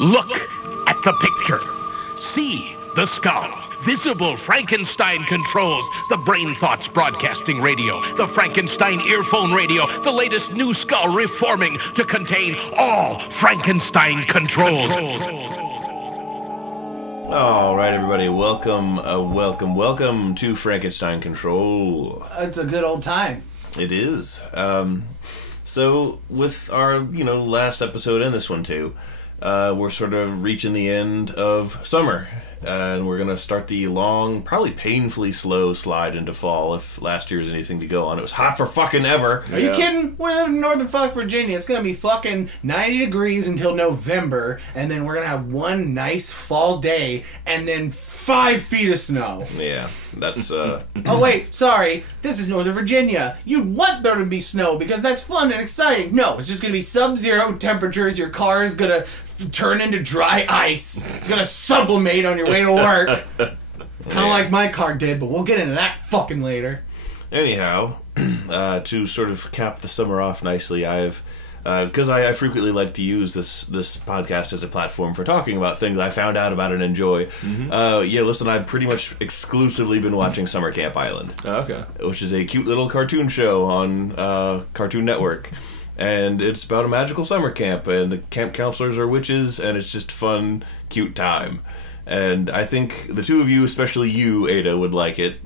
Look at the picture. See the skull. Visible Frankenstein controls. The Brain Thoughts broadcasting radio. The Frankenstein earphone radio. The latest new skull reforming to contain all Frankenstein controls. All right, everybody. Welcome to Frankenstein Control. It's a good old time. It is. So with our, last episode and this one too, we're sort of reaching the end of summer. And we're going to start the long, probably painfully slow slide into fall if last year's anything to go on. It was hot for fucking ever. Are you kidding? We're living in northern fuck Virginia. It's going to be fucking 90 degrees until November, and then we're going to have one nice fall day, and then 5 feet of snow. Yeah, that's... Oh, wait, sorry. This is northern Virginia. You'd want there to be snow because that's fun and exciting. No, it's just going to be sub-zero temperatures. Your car is going to turn into dry ice. It's gonna sublimate on your way to work. Kind of like my car did, but we'll get into that fucking later. Anyhow, to sort of cap the summer off nicely, I've... because I frequently like to use this podcast as a platform for talking about things I found out about and enjoy. Mm-hmm. Listen, I've pretty much exclusively been watching Summer Camp Island. Oh, okay. Which is a cute little cartoon show on Cartoon Network. And it's about a magical summer camp, and the camp counselors are witches, and it's just fun, cute time. And I think the two of you, especially you, Ada, would like it.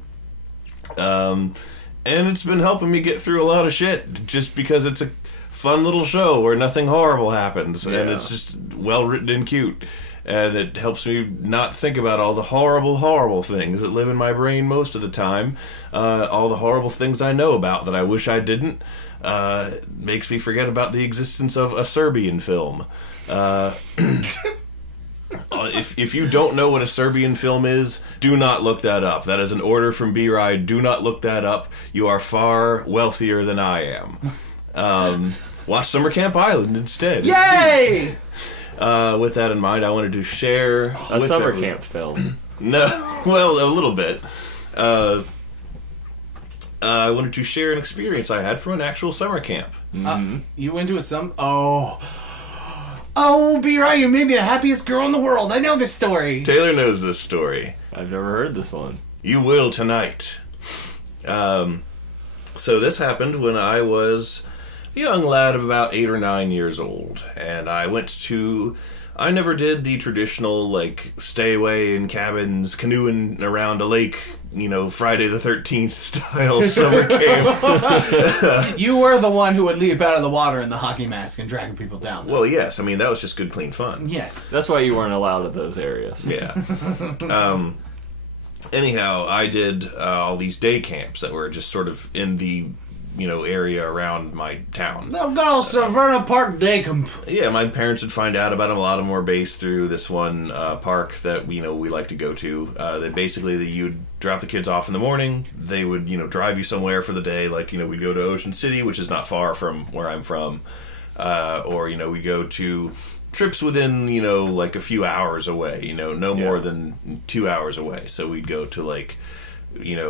And it's been helping me get through a lot of shit, just because it's a fun little show where nothing horrible happens, and it's just well-written and cute. And it helps me not think about all the horrible, horrible things that live in my brain most of the time. All the horrible things I know about that I wish I didn't. Makes me forget about the existence of a Serbian film. If you don't know what a Serbian film is, do not look that up. That is an order from B-Ride. Do not look that up. You are far wealthier than I am. Watch Summer Camp Island instead. Yay! With that in mind, I wanted to share a summer camp film. No, well, a little bit. I wanted to share an experience I had from an actual summer camp. You went to Oh, B-Right, you made me the happiest girl in the world. I know this story. Taylor knows this story. I've never heard this one. You will tonight. So this happened when I was a young lad of about 8 or 9 years old. And I never did the traditional, stay away in cabins, canoeing around a lake, Friday the 13th style summer camp. You were the one who would leap out of the water in the hockey mask and dragging people down. Well, yes. I mean, that was just good, clean fun. Yes. That's why you weren't allowed at those areas. Yeah. Anyhow, I did all these day camps that were just sort of in the area around my town. They'll go Savannah Park Day Camp. Yeah, my parents would find out about them. A lot of them were based through this one park that we like to go to. You'd drop the kids off in the morning. They would drive you somewhere for the day. We'd go to Ocean City, which is not far from where I'm from, or we go to trips within a few hours away. No more than 2 hours away. So we'd go to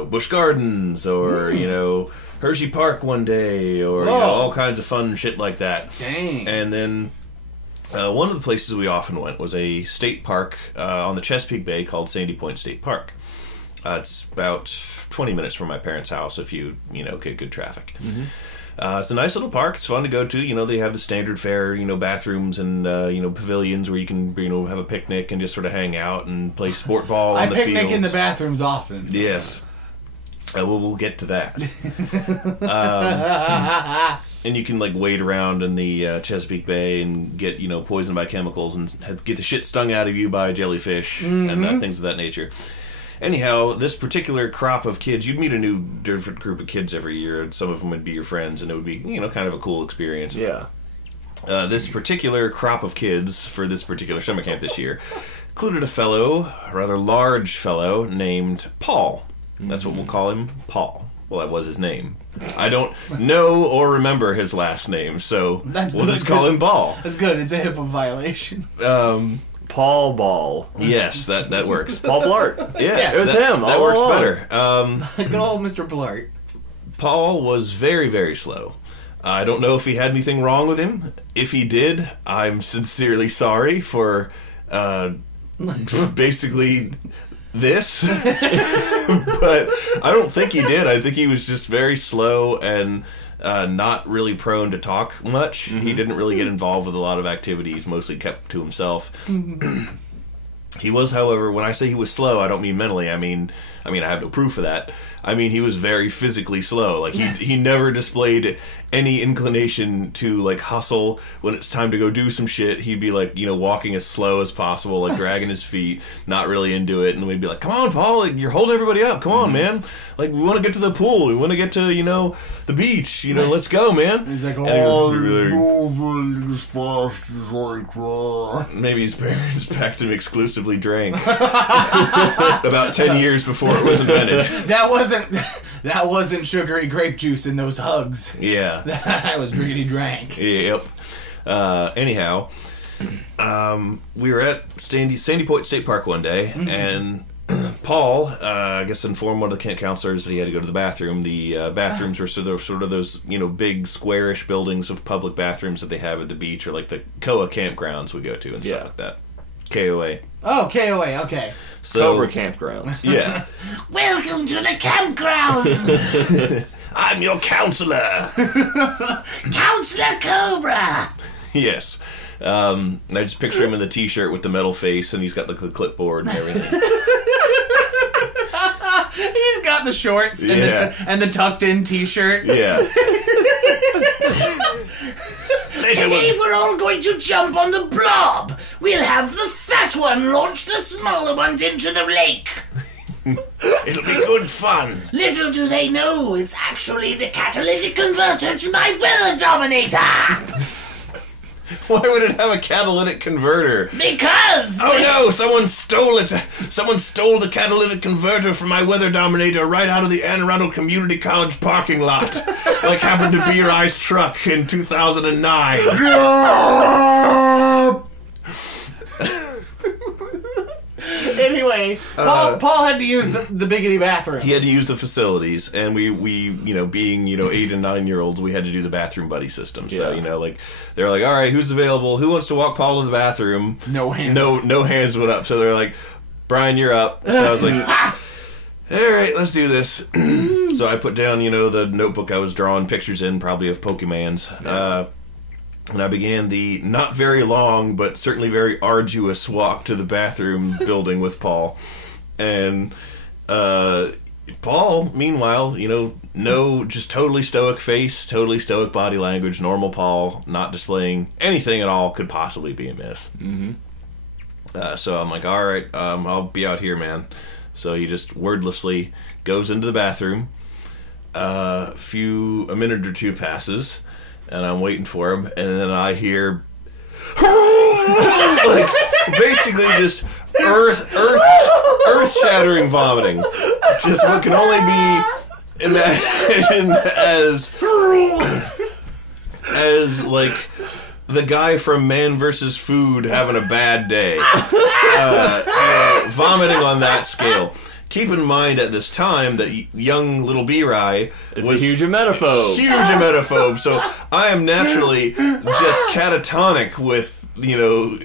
Busch Gardens or Hershey Park one day, or all kinds of fun shit like that. Dang. And then one of the places we often went was a state park on the Chesapeake Bay called Sandy Point State Park. It's about 20 minutes from my parents' house if you get good traffic. Mm-hmm. It's a nice little park. It's fun to go to. They have the standard fare, bathrooms and, pavilions where you can, have a picnic and just sort of hang out and play sport ball on the fields. I picnic in the bathrooms often. Yes. We'll get to that. And you can wade around in the Chesapeake Bay and get poisoned by chemicals and get the shit stung out of you by a jellyfish and things of that nature. Anyhow, this particular crop of kids, you'd meet a new different group of kids every year, and some of them would be your friends, and it would be kind of a cool experience. Yeah. This particular crop of kids for this particular summer camp this year included a rather large fellow named Paul. That's what we'll call him, Paul. Well, that was his name. I don't know or remember his last name, so we'll just call him Paul. That's good. It's a HIPAA violation. Paul Ball. Yes, that works. Paul Blart. Yes, it was him. That works better. Good old Mr. Blart. Paul was very, very slow. I don't know if he had anything wrong with him. If he did, I'm sincerely sorry for basically this. But I don't think he did. I think he was just very slow and not really prone to talk much. Mm-hmm. He didn't really get involved with a lot of activities, mostly kept to himself. He was, however, when I say he was slow, I don't mean mentally. I mean I have no proof of that. I mean, he was very physically slow. Like, he never displayed any inclination to, like, hustle. When it's time to go do some shit, he'd be, like, you know, walking as slow as possible, like, dragging his feet, not really into it. And we'd be like, come on, Paul, like, you're holding everybody up. Come on, man. Like, we want to get to the pool. We want to get to, you know, the beach. You know, let's go, man. He's like, moving as fast as I can. Maybe his parents packed him exclusively drank. About 10 years before it was invented. That wasn't sugary grape juice in those hugs. Yeah. That was really drank. Yep. Anyhow, we were at Sandy Point State Park one day, and Paul, I guess, informed one of the camp counselors that he had to go to the bathroom. The bathrooms were sort of those, you know, big squarish buildings of public bathrooms that they have at the beach, or like the KOA campgrounds we go to and stuff like that. KOA. Oh, KOA, okay. So, Cobra Campground. Yeah. Welcome to the campground! I'm your counselor! Counselor Cobra! Yes. I just picture him in the t-shirt with the metal face, and he's got the clipboard and everything. He's got the shorts and the tucked-in t-shirt. Yeah. Today we're all going to jump on the blob. We'll have the fat one launch the smaller ones into the lake. It'll be good fun. Little do they know, it's actually the catalytic converter to my weather dominator. Why would it have a catalytic converter? Because... Oh no, someone stole it. Someone stole the catalytic converter from my weather dominator right out of the Anne Arundel Community College parking lot. Like happened to Beer Eye's truck in 2009. Anyway, Paul had to use the biggity bathroom. He had to use the facilities, and we you know, being, you know, 8 and 9 year olds, we had to do the bathroom buddy system. So, you know, like, they're like, all right, who's available? Who wants to walk Paul to the bathroom? No hands. No hands went up. So they're like, Brian, you're up. So I was like, all right, let's do this. So I put down, you know, the notebook I was drawing pictures in, probably of Pokemans. And I began the not very long, but certainly very arduous walk to the bathroom building with Paul. And Paul, meanwhile, you know, just totally stoic face, totally stoic body language, normal Paul, not displaying anything at all, could possibly be amiss. Mm-hmm. So I'm like, all right, I'll be out here, man. So he just wordlessly goes into the bathroom. A minute or two passes. And I'm waiting for him, and then I hear, like, basically just earth-shattering vomiting. Just what can only be imagined as like the guy from Man vs. Food having a bad day, vomiting on that scale. Keep in mind at this time that young little B-Rye was a huge emetophobe. So I am naturally just catatonic with, you know,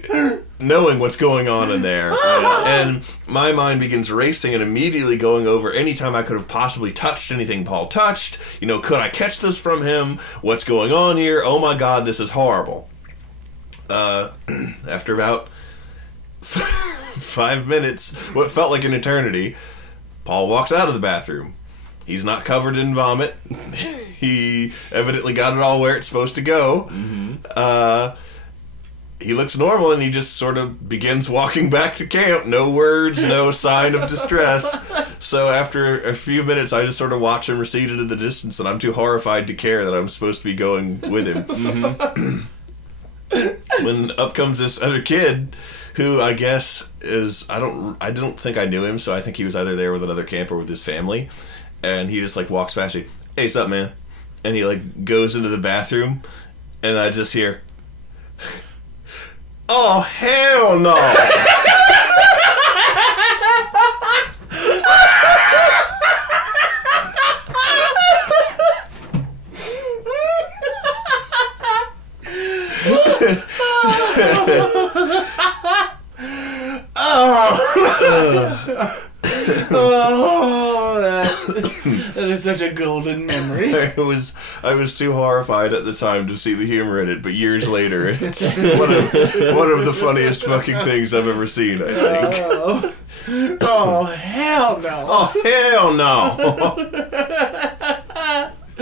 knowing what's going on in there. And my mind begins racing and immediately going over any time I could have possibly touched anything Paul touched. You know, could I catch this from him? What's going on here? Oh my God, this is horrible. After about 5 minutes, what felt like an eternity, Paul walks out of the bathroom. He's not covered in vomit. He evidently got it all where it's supposed to go. Mm-hmm. He looks normal, and he just sort of begins walking back to camp. No words, no sign of distress. So after a few minutes, I just sort of watch him recede into the distance, and I'm too horrified to care that I'm supposed to be going with him. Mm-hmm. When up comes this other kid, who I guess is, I don't think I knew him, so I think he was either there with another camper with his family, and he just like walks past me, hey, what's up, man? And he like goes into the bathroom, and I just hear, oh, hell no! That is such a golden memory. I was too horrified at the time to see the humor in it, but years later, it's one of the funniest fucking things I've ever seen, I think. Oh, hell no. Oh, hell no.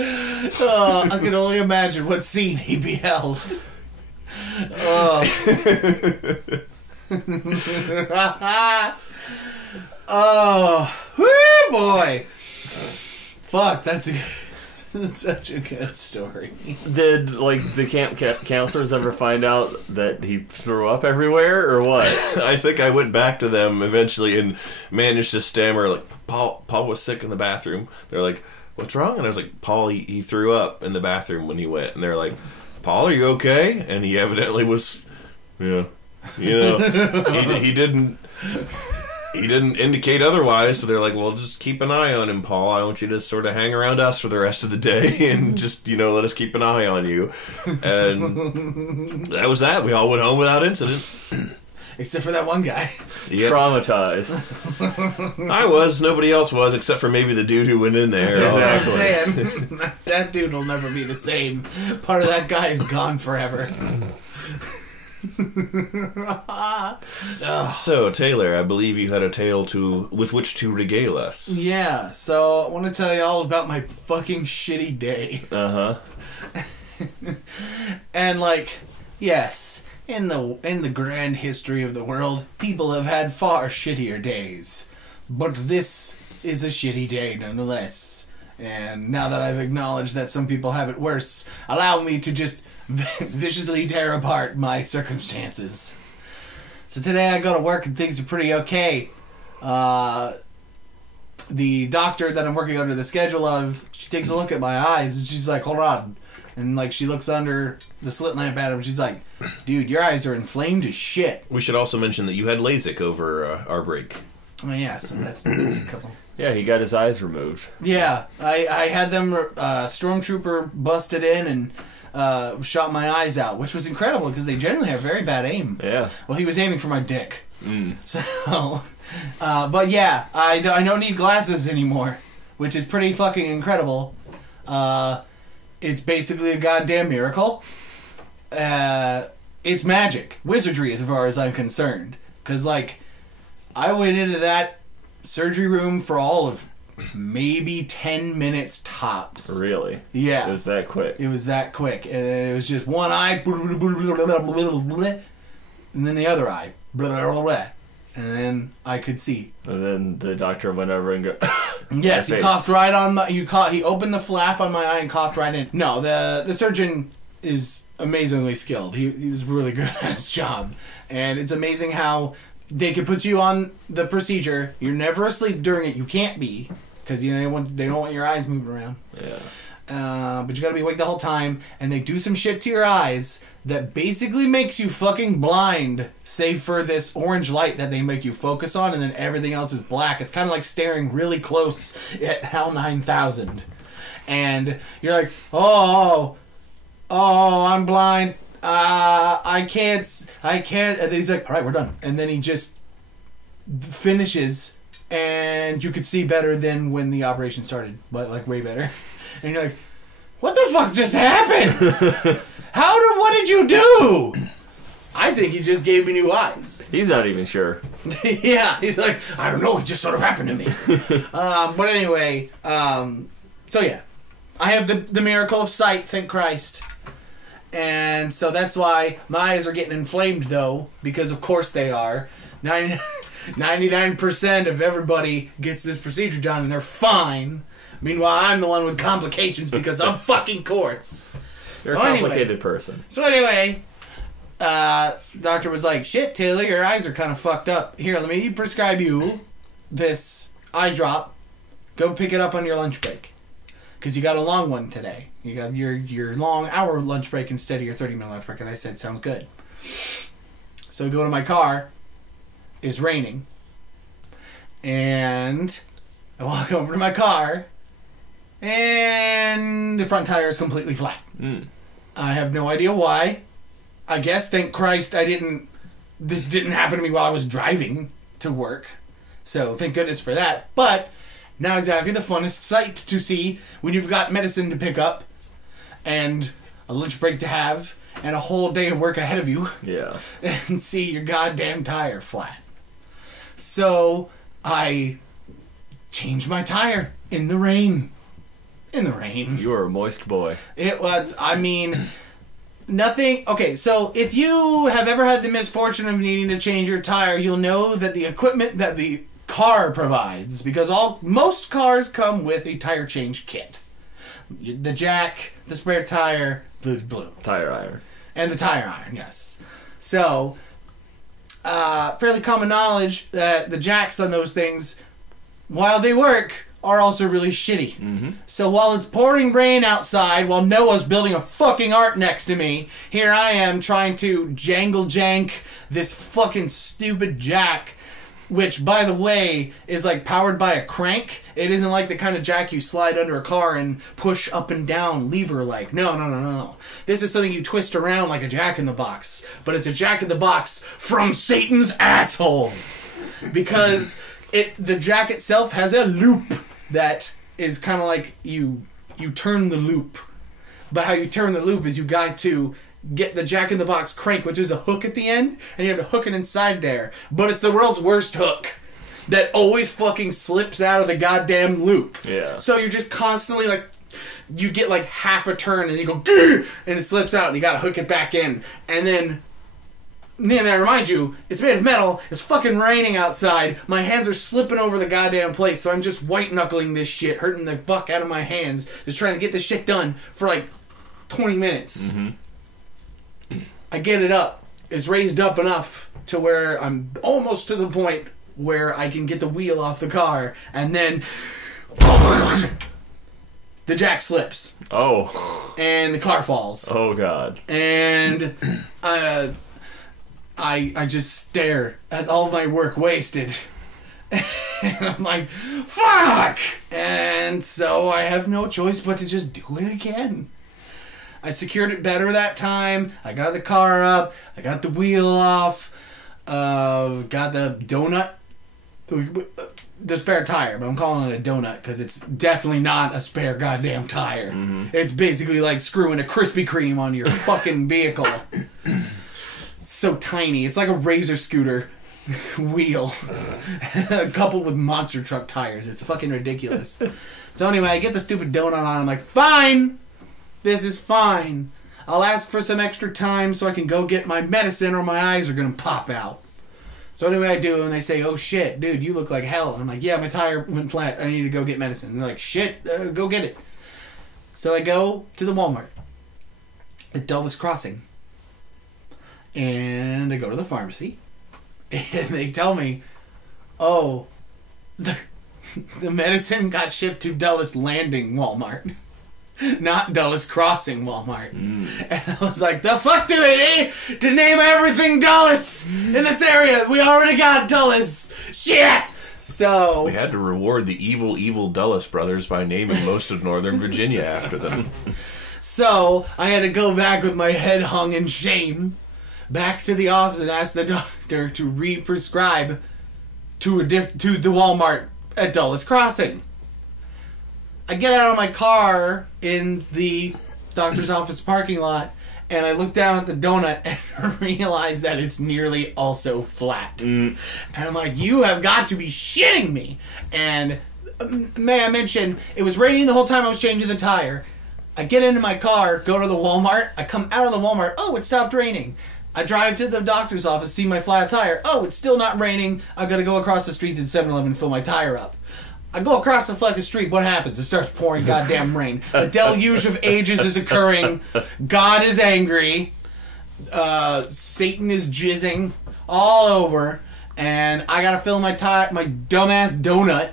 I can only imagine what scene he beheld. Oh. Oh, whoo, boy. Fuck, that's such a good story. Did, like, the camp counselors ever find out that he threw up everywhere, or what? I think I went back to them eventually and managed to stammer, like, Paul was sick in the bathroom. They're like, what's wrong? And I was like, Paul, he threw up in the bathroom when he went. And they're like, Paul, are you okay? And he evidently was, he didn't indicate otherwise, so they're like, well, just keep an eye on him, Paul. I want you to sort of hang around us for the rest of the day and just, let us keep an eye on you. And that was that. We all went home without incident. Except for that one guy. Yep. Traumatized. I was. Nobody else was, except for maybe the dude who went in there. Exactly. I'm saying, that dude will never be the same. Part of that guy is gone forever. So, Taylor, I believe you had a tale with which to regale us. Yeah, so I want to tell you all about my fucking shitty day. Uh-huh. And, yes, in the grand history of the world, people have had far shittier days. But this is a shitty day nonetheless. And now that I've acknowledged that some people have it worse, allow me to just viciously tear apart my circumstances. So today I go to work and things are pretty okay. The doctor that I'm working under the schedule of, she takes a look at my eyes and she's like, hold on. And she looks under the slit lamp at him and she's like, dude, your eyes are inflamed as shit. We should also mention that you had LASIK over our break. Oh yeah, so that's a couple. Yeah, he got his eyes removed. Yeah, I had them stormtrooper busted in and shot my eyes out, which was incredible because they generally have very bad aim. Yeah. Well, he was aiming for my dick. So, but yeah, I don't need glasses anymore, which is pretty fucking incredible. It's basically a goddamn miracle. It's magic. Wizardry as far as I'm concerned. Because, I went into that surgery room for all of maybe 10 minutes tops. Really? Yeah. It was that quick. It was that quick. It was just one eye, and then the other eye, and then I could see. And then the doctor went over and go. Yes, he coughed right on my. He opened the flap on my eye and coughed right in. No, the surgeon is amazingly skilled. He was really good at his job, and it's amazing how they can put you on the procedure. You're never asleep during it. You can't be. Because they don't want your eyes moving around. Yeah. But you gotta be awake the whole time, and they do some shit to your eyes that basically makes you fucking blind, save for this orange light that they make you focus on, and then everything else is black. It's kind of like staring really close at HAL 9000. And you're like, oh, I'm blind. I can't. And then he's like, all right, we're done. And then he just finishes. And you could see better than when the operation started, but way better. And you're like, what the fuck just happened? What did you do? I think he just gave me new eyes. He's not even sure. Yeah, he's like, I don't know, it just sort of happened to me. But anyway, so yeah. I have the miracle of sight, thank Christ. And so that's why my eyes are getting inflamed, though, because of course they are. 99% of everybody gets this procedure done and they're fine. Meanwhile, I'm the one with complications because of fucking course. You're a complicated person. So anyway, doctor was like, shit, Taylor, your eyes are kind of fucked up. Here, let me prescribe you this eye drop. Go pick it up on your lunch break. Because you got a long one today. You got your long hour lunch break instead of your 30-minute lunch break. And I said, sounds good. So we go to my car. It's raining. And I walk over to my car. And the front tire is completely flat. I have no idea why. I guess, thank Christ, this didn't happen to me while I was driving to work. So, thank goodness for that. But, not exactly the funnest sight to see when you've got medicine to pick up, and a lunch break to have, and a whole day of work ahead of you. Yeah. And see your goddamn tire flat. So, I changed my tire in the rain. In the rain. You are a moist boy. It was, nothing. Okay, so if you have ever had the misfortune of needing to change your tire, you'll know that the equipment that the car provides, because most cars come with a tire change kit. The jack, the spare tire, blue. Tire iron. And the tire iron, yes. So, fairly common knowledge that the jacks on those things, while they work, are also really shitty. Mm-hmm. So while it's pouring rain outside, while Noah's building a fucking art next to me, here I am trying to jank this fucking stupid jack, which, by the way, is like powered by a crank. It isn't like the kind of jack you slide under a car and push up and down lever like. No. This is something you twist around like a jack-in-the-box. But it's a jack-in-the-box from Satan's asshole. Because the jack itself has a loop that is kind of like you turn the loop. But how you turn the loop is you got to get the jack-in-the-box crank, which is a hook at the end, and you have to hook it inside there. But it's the world's worst hook that always fucking slips out of the goddamn loop. Yeah. So you're just constantly like, you get like half a turn and you go, Gah! And it slips out and you gotta hook it back in. And then I remind you, it's made of metal, it's fucking raining outside, my hands are slipping over the goddamn place, so I'm just white-knuckling this shit, hurting the fuck out of my hands, just trying to get this shit done for like 20 minutes. Mm-hmm. I get it up. It's raised up enough to where I'm almost to the point where I can get the wheel off the car, and then the jack slips. Oh. And the car falls. Oh, God. And I just stare at all my work wasted. And I'm like, fuck! And so I have no choice but to just do it again. I secured it better that time. I got the car up. I got the wheel off. Got the donut. The spare tire, but I'm calling it a donut because it's definitely not a spare goddamn tire. Mm-hmm. It's basically like screwing a Krispy Kreme on your fucking vehicle. It's so tiny. It's like a Razor scooter wheel coupled with monster truck tires. It's fucking ridiculous. So anyway, I get the stupid donut on. I'm like, fine! This is fine. I'll ask for some extra time so I can go get my medicine or my eyes are going to pop out. So anyway, I do, and they say, oh shit, dude, you look like hell. And I'm like, yeah, my tire went flat. I need to go get medicine. And they're like, shit, go get it. So I go to the Walmart at Dulles Crossing. And I go to the pharmacy. And they tell me, oh, the medicine got shipped to Dulles Landing Walmart. Not Dulles Crossing Walmart. And I was like, the fuck do they need to name everything Dulles in this area? We already got Dulles. Shit! So we had to reward the evil Dulles brothers by naming most of Northern Virginia after them. So I had to go back with my head hung in shame back to the office and ask the doctor to re-prescribe to the Walmart at Dulles Crossing. I get out of my car in the doctor's office parking lot, and I look down at the donut and realize that it's nearly also flat. And I'm like, you have got to be shitting me. And may I mention, it was raining the whole time I was changing the tire. I get into my car, go to the Walmart. I come out of the Walmart. Oh, it stopped raining. I drive to the doctor's office, see my flat tire. Oh, it's still not raining. I gotta go across the street to the 7-Eleven and fill my tire up. I go across the fucking street. What happens? It starts pouring goddamn rain. A deluge of ages is occurring. God is angry. Satan is jizzing all over. And I gotta fill my dumbass donut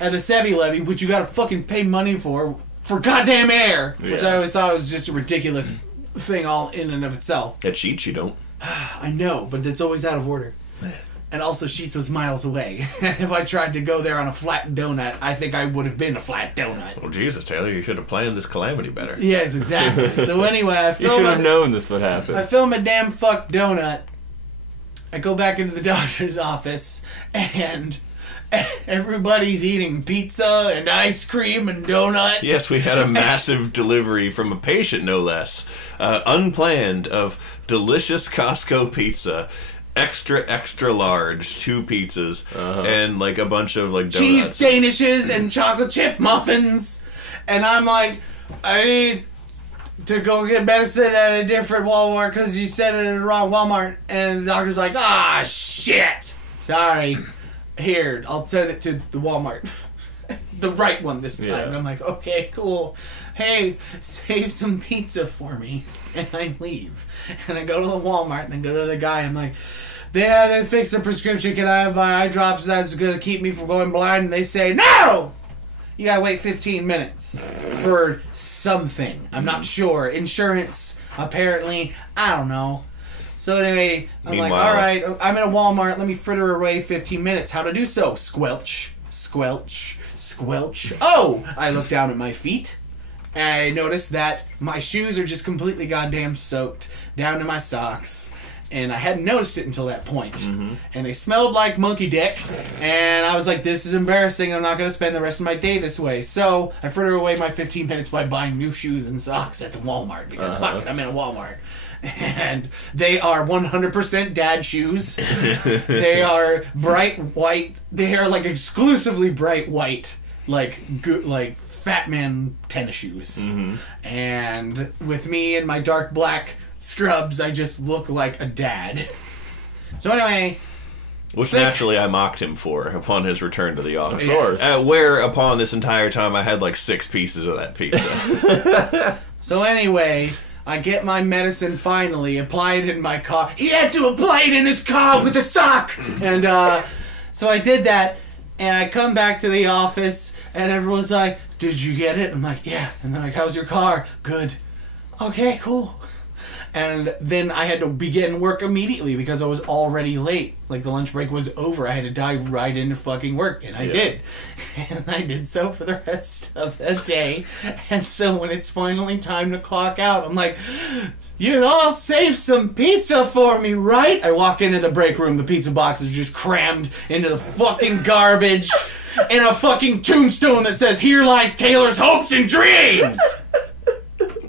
at the 7-Eleven, which you gotta fucking pay money for goddamn air. Yeah. Which I always thought was just a ridiculous thing all in and of itself. At Sheets you don't. I know, but it's always out of order. And also, Sheetz was miles away. And if I tried to go there on a flat donut, I think I would have been a flat donut. Well, Jesus, Taylor, you should have planned this calamity better. Yes, exactly. So anyway, You should have known this would happen. I film a damn fuck donut. I go back into the doctor's office, and everybody's eating pizza and ice cream and donuts. Yes, we had a massive delivery from a patient, no less. Unplanned, of delicious Costco pizza. Extra large, 2 pizzas, and like a bunch of like donuts. Cheese danishes and chocolate chip muffins. And I'm like, I need to go get medicine at a different Walmart because you said it at the wrong Walmart. And the doctor's like, ah, shit. Sorry. Here, I'll send it to the Walmart. The right one this time. Yeah. And I'm like, okay, cool. Hey, save some pizza for me. And I leave. And I go to the Walmart and I go to the guy. I'm like, they fixed the prescription. Can I have my eye drops? That's going to keep me from going blind. And they say, no! You got to wait 15 minutes for something. I'm not sure. Insurance, apparently. I don't know. So anyway, I'm like, all right, I'm in a Walmart. Let me fritter away 15 minutes. How to do so? Squelch, squelch, squelch. Oh! I look down at my feet. And I notice that my shoes are just completely goddamn soaked down to my socks. And I hadn't noticed it until that point. Mm-hmm. And they smelled like monkey dick. And I was like, this is embarrassing. I'm not going to spend the rest of my day this way. So I fritter away my 15 minutes by buying new shoes and socks at the Walmart. Because fuck it, I'm in a Walmart. And they are 100% dad shoes. They are bright white. They are like exclusively bright white. Like fat man tennis shoes. Mm-hmm. And with me and my dark black scrubs, I just look like a dad. So anyway, which naturally I mocked him for upon his return to the office. Of course. Where upon this entire time I had like 6 pieces of that pizza. So anyway, I get my medicine finally, apply it in my car. He had to apply it in his car with a sock! And so I did that, and I come back to the office, and everyone's like, did you get it? I'm like, yeah. And they're like, how's your car? Good. Okay, cool. And then I had to begin work immediately because I was already late. Like, the lunch break was over. I had to dive right into fucking work. And I did. And I did so for the rest of the day. And so when it's finally time to clock out, I'm like, you all saved some pizza for me, right? I walk into the break room. The pizza box is just crammed into the fucking garbage. And a fucking tombstone that says, here lies Taylor's hopes and dreams!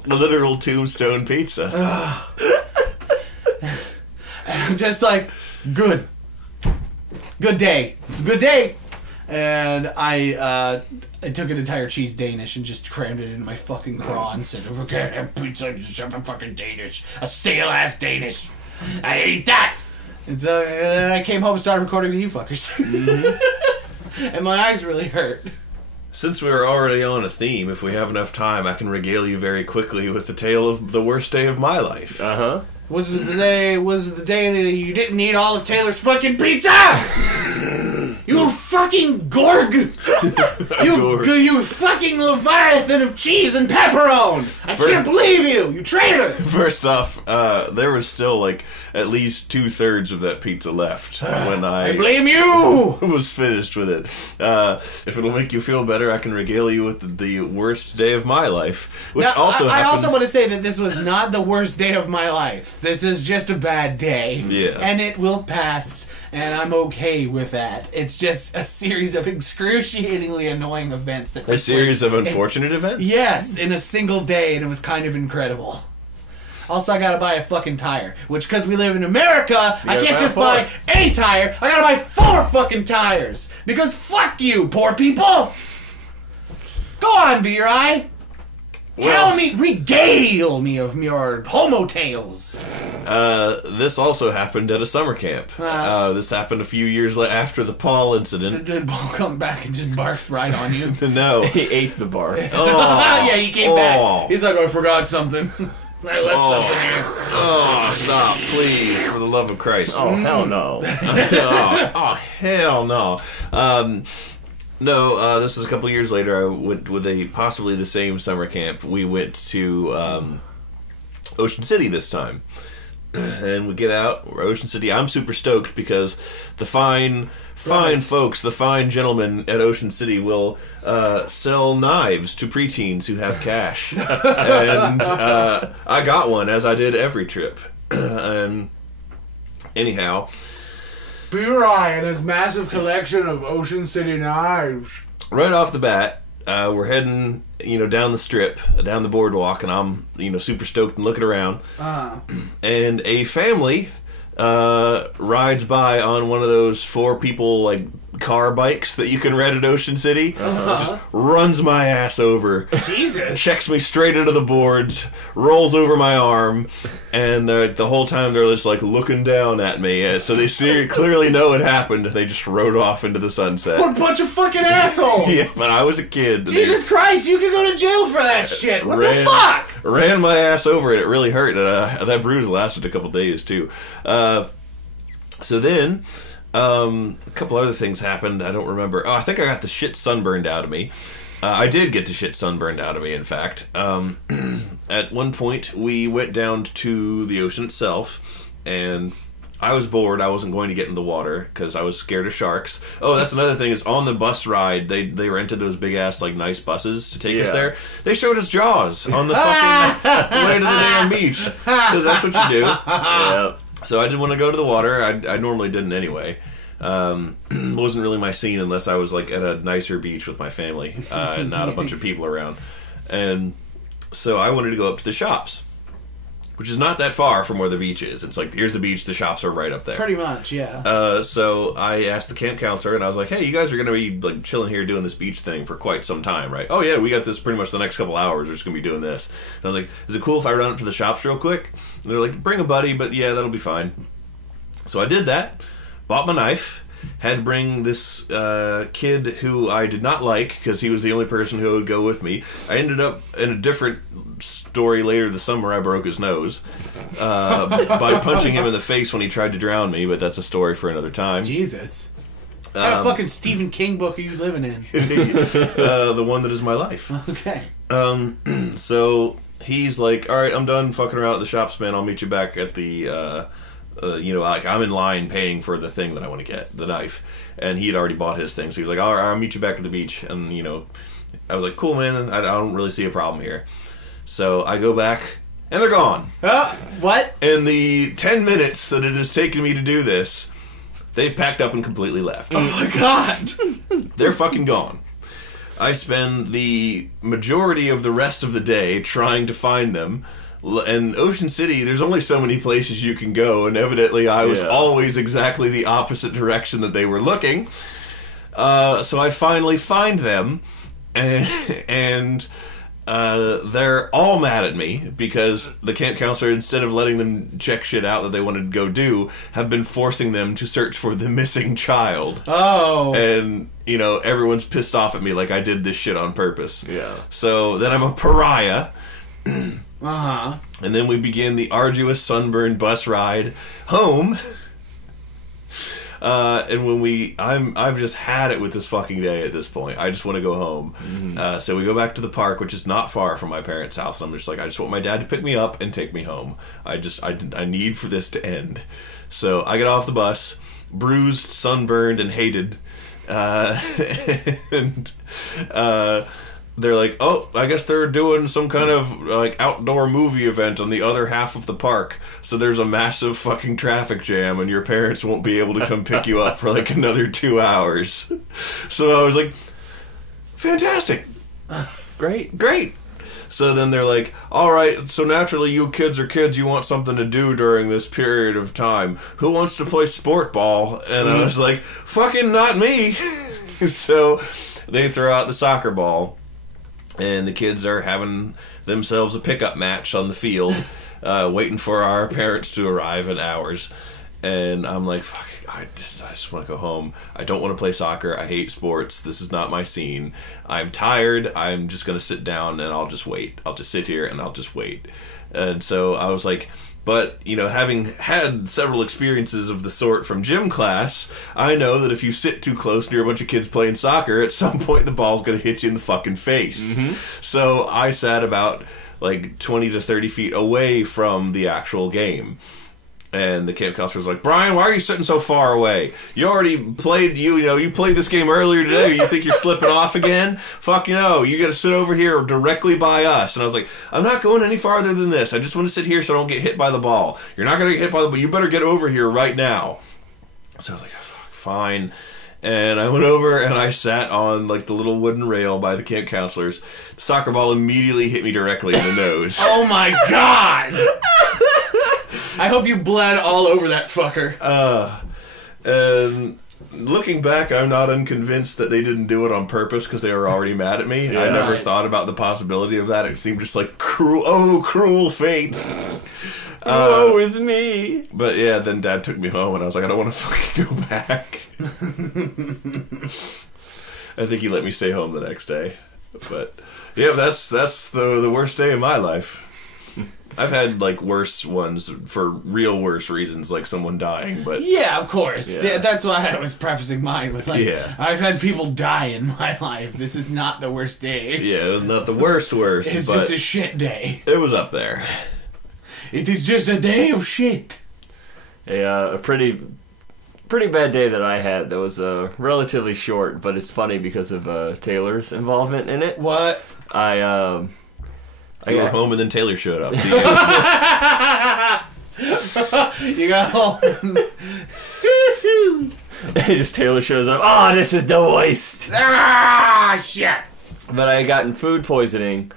A literal tombstone pizza. And I'm just like, good. Good day. It's a good day. And I took an entire cheese Danish and just crammed it into my fucking craw and said, we can't have pizza, just have a fucking Danish. A stale-ass Danish. I ate that! And so then I came home and started recording with you fuckers. Mm-hmm. And my eyes really hurt. Since we are already on a theme, if we have enough time, I can regale you very quickly with the tale of the worst day of my life. Uh-huh. Was it the day that you didn't eat all of Taylor's fucking pizza? You fucking gorg! You fucking leviathan of cheese and pepperoni! I can't believe you! You traitor! First off, there was still like at least 2/3 of that pizza left when I blame you! was finished with it. If it'll make you feel better, I can regale you with the worst day of my life. Which now, also I happened... also want to say that this was not the worst day of my life. This is just a bad day. Yeah. And it will pass, and I'm okay with that. It's just a series of excruciatingly annoying events that A series of unfortunate events? Yes, in a single day, and it was kind of incredible. Also, I gotta buy a fucking tire, which, because we live in America, I can't just buy a tire, I gotta buy 4 fucking tires! Because fuck you, poor people! Go on, B-Rye! Tell me, regale me of your homo tales. This also happened at a summer camp. This happened a few years after the Paul incident. Did Paul come back and just barf right on you? No. He ate the barf. Oh, yeah, he came back. He's like, I forgot something. I left something here. Oh, stop, please, for the love of Christ. Oh, hell no. Oh, hell no. No, this is a couple years later. I went with possibly the same summer camp. We went to Ocean City this time. and we get out. We're Ocean City. I'm super stoked because the fine folks, the fine gentlemen at Ocean City will sell knives to preteens who have cash. And I got one, as I did every trip. And anyhow, B-Ryan and his massive collection of Ocean City knives. right off the bat, we're heading, down the strip, down the boardwalk, and I'm, super stoked and looking around. And a family rides by on one of those 4 people, car bikes that you can rent at Ocean City. Just runs my ass over. Jesus. Checks me straight into the boards, rolls over my arm, and the whole time they're just looking down at me. So they clearly know it happened. They just rode off into the sunset. What a bunch of fucking assholes! Yeah, but I was a kid. Jesus Christ, you could go to jail for that shit! What the fuck? Ran my ass over it. It really hurt. And that bruise lasted a couple days, too. So then, a couple other things happened. I don't remember. Oh, I think I got the shit sunburned out of me. I did get the shit sunburned out of me, in fact. At one point, we went down to the ocean itself, and I was bored. I wasn't going to get in the water because I was scared of sharks. Oh, that's another thing, is on the bus ride, they rented those big-ass, nice buses to take us there. They showed us Jaws on the fucking way to the damn beach, because that's what you do. Yeah. So I didn't want to go to the water. I normally didn't anyway. Wasn't really my scene unless I was at a nicer beach with my family and not a bunch of people around. And so I wanted to go up to the shops, which is not that far from where the beach is. It's here's the beach, the shops are right up there. Pretty much, yeah. So I asked the camp counselor, and I was like, hey, you guys are going to be chilling here doing this beach thing for quite some time, right? Oh yeah, we got this pretty much the next couple hours. We're just going to be doing this. And I was like, is it cool if I run up to the shops real quick? And they're like, bring a buddy, but yeah, that'll be fine. So I did that, bought my knife, had to bring this kid who I did not like because he was the only person who would go with me. I ended up in a different story later this summer. I broke his nose by punching him in the face when he tried to drown me, but that's a story for another time. Jesus. What kind of fucking Stephen King book are you living in? The one that is my life. Okay. So he's like, all right, I'm done fucking around at the shops, man. I'll meet you back at the... I'm in line paying for the thing that I want to get, the knife. And he had already bought his thing, so he was like, all right, I'll meet you back at the beach. And, I was like, cool, man, I don't really see a problem here. So I go back, and they're gone. What? In the 10 minutes that it has taken me to do this, they've packed up and completely left. Oh my god! They're fucking gone. I spend the majority of the rest of the day trying to find them. And Ocean City, there's only so many places you can go, and evidently I was always exactly the opposite direction that they were looking. So I finally find them, and they're all mad at me because the camp counselor, instead of letting them check shit out that they wanted to go do, have been forcing them to search for the missing child. Oh. And, everyone's pissed off at me like I did this shit on purpose. Yeah. So then I'm a pariah. Uh-huh. And then we begin the arduous sunburned bus ride home. And when I've just had it with this fucking day at this point. I just want to go home. Mm-hmm. So we go back to the park, which is not far from my parents' house. And I'm just like, I just want my dad to pick me up and take me home. I need for this to end. So I get off the bus, bruised, sunburned, and hated. They're like, oh, I guess they're doing some kind of outdoor movie event on the other half of the park. So there's a massive fucking traffic jam, and your parents won't be able to come pick you up for another 2 hours. So I was like, fantastic, great. So then they're like, all right, so naturally you kids are kids. You want something to do during this period of time. Who wants to play sport ball? And I was like, fucking not me. So they throw out the soccer ball. And the kids are having themselves a pickup match on the field, waiting for our parents to arrive in hours. And I'm like, fuck, I just want to go home. I don't want to play soccer. I hate sports. This is not my scene. I'm tired. I'm just going to sit down and I'll just wait. I'll just sit here and I'll just wait. And so I was like, but, having had several experiences of the sort from gym class, I know that if you sit too close near a bunch of kids playing soccer, at some point the ball's going to hit you in the fucking face. Mm-hmm. So I sat about 20 to 30 feet away from the actual game. And the camp counselor was like, Brian, why are you sitting so far away? You already played, you played this game earlier today. You think you're slipping off again? Fuck no. You got to sit over here directly by us. And I was like, I'm not going any farther than this. I just want to sit here so I don't get hit by the ball. You're not going to get hit by the ball. You better get over here right now. So I was like, fuck, fine. And I went over and I sat on like the little wooden rail by the camp counselors. The soccer ball immediately hit me directly in the nose. Oh my god! I hope you bled all over that fucker. And looking back, I'm not unconvinced that they didn't do it on purpose because they were already mad at me. Yeah. I never Right. thought about the possibility of that. It seemed just like cruel fate. Woe is me. But yeah, then Dad took me home, and I was like, I don't want to fucking go back. I think he let me stay home the next day. But yeah, that's the worst day of my life. I've had like worse ones for real worse reasons, like someone dying. But Yeah, of course. Yeah. Yeah, that's why I was prefacing mine with like, Yeah. I've had people die in my life. This is not the worst day. yeah, it was not the worst, It's but just a shit day. it was up there. It is just a day of shit. A pretty bad day that I had that was relatively short, but it's funny because of Taylor's involvement in it. What? I You were home and then Taylor showed up. You got home. just Taylor shows up. Oh, this is the worst. Ah, shit. But I had gotten food poisoning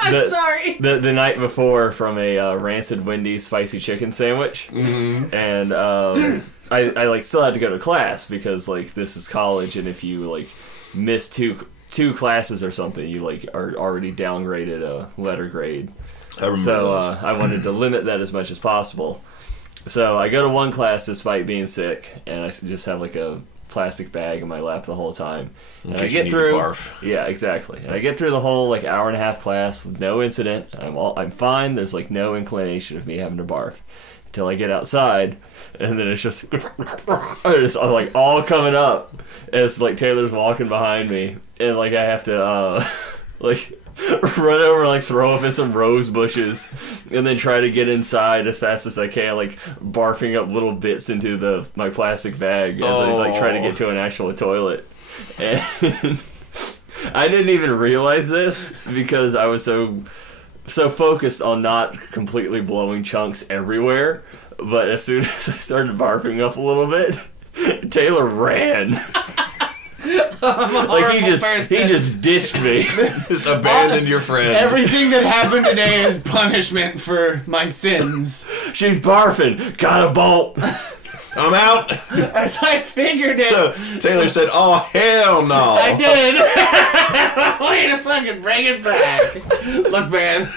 I'm sorry. the night before from a rancid Wendy spicy chicken sandwich, and I like still had to go to class because like this is college, and if you like miss two classes or something, you like are already downgraded a letter grade. I remember So those. I wanted to limit that as much as possible. So I go to one class despite being sick, and I just have like a plastic bag in my lap the whole time. And I case you get need to through. barf. Yeah, exactly. And I get through the whole like hour and a half class with no incident. I'm fine. There's like no inclination of me having to barf until I get outside, and then it's just it's like all coming up. And it's like Taylor's walking behind me, and like I have to like run over and like throw up in some rose bushes, and then try to get inside as fast as I can, like barfing up little bits into my plastic bag as I like try to get to an actual toilet. And I didn't even realize this because I was so focused on not completely blowing chunks everywhere. But as soon as I started barfing up a little bit, Taylor ran. Like he just ditched me. Just abandoned your friend. Everything that happened today is punishment for my sins. She's barfing. Gotta bolt. I'm out. As I figured it. So Taylor said, "Oh hell no!" I did. Way to fucking bring it back. Look, man.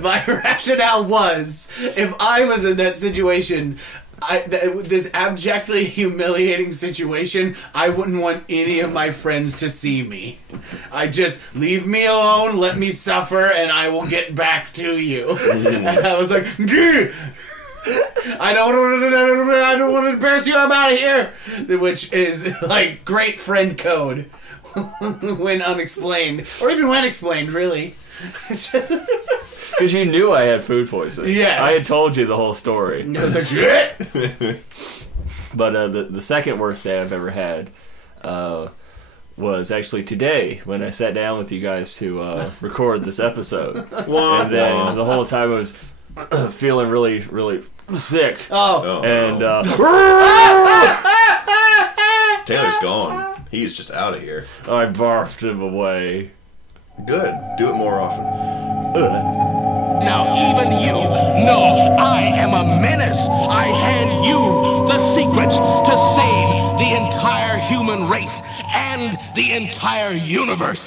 My rationale was, if I was in that situation, this abjectly humiliating situation, I wouldn't want any of my friends to see me. I just, leave me alone, let me suffer, and I will get back to you. And I was like, Gah! I don't want to embarrass you, I'm out of here! Which is, like, great friend code. When unexplained. Or even when explained, really. Because you knew I had food poisoning. Yes. I had told you the whole story. I was like, shit! But the second worst day I've ever had was actually today when I sat down with you guys to record this episode. And then the whole time I was feeling really, really sick. Oh. And Taylor's gone. He's just out of here. I barfed him away. Good. Do it more often. Now even you know I am a menace. I hand you the secrets to save the entire human race and the entire universe.